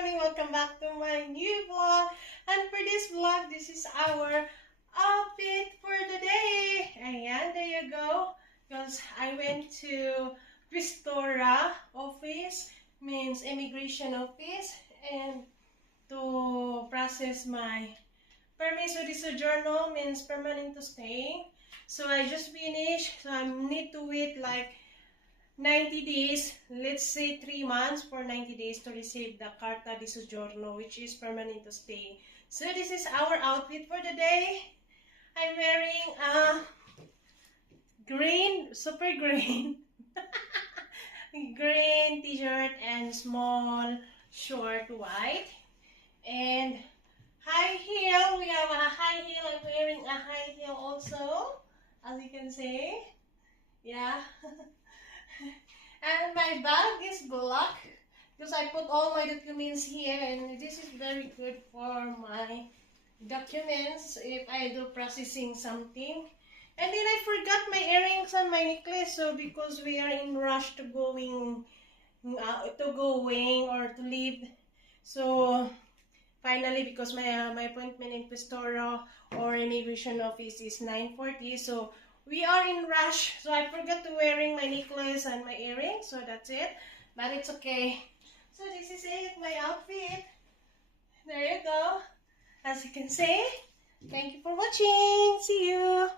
morning. Welcome back to my new vlog. And for this vlog, this is our outfit for the day. Ayan, there you go. Because I went to Pistora office, means immigration office, and to process my permiso di soggiorno, means permanent to stay. So I just finished. So I need to wait like 90 days, let's say 3 months for 90 days to receive the Carta di Soggiorno, which is permanent to stay. So this is our outfit for the day. I'm wearing a green, super green, green t-shirt and small short white. And high heel, we have a high heel. I'm wearing a high heel also, as you can see. Yeah. And my bag is black because I put all my documents here, and this is very good for my documents if I do processing something. And then I forgot my earrings and my necklace, so because we are in rush to going or to leave, so finally, because my appointment in Pistora or immigration office is 9:40, so we are in rush, so I forgot to wearing my necklace and my earrings, so that's it. But it's okay. So this is it, my outfit. There you go. As you can see, thank you for watching. See you.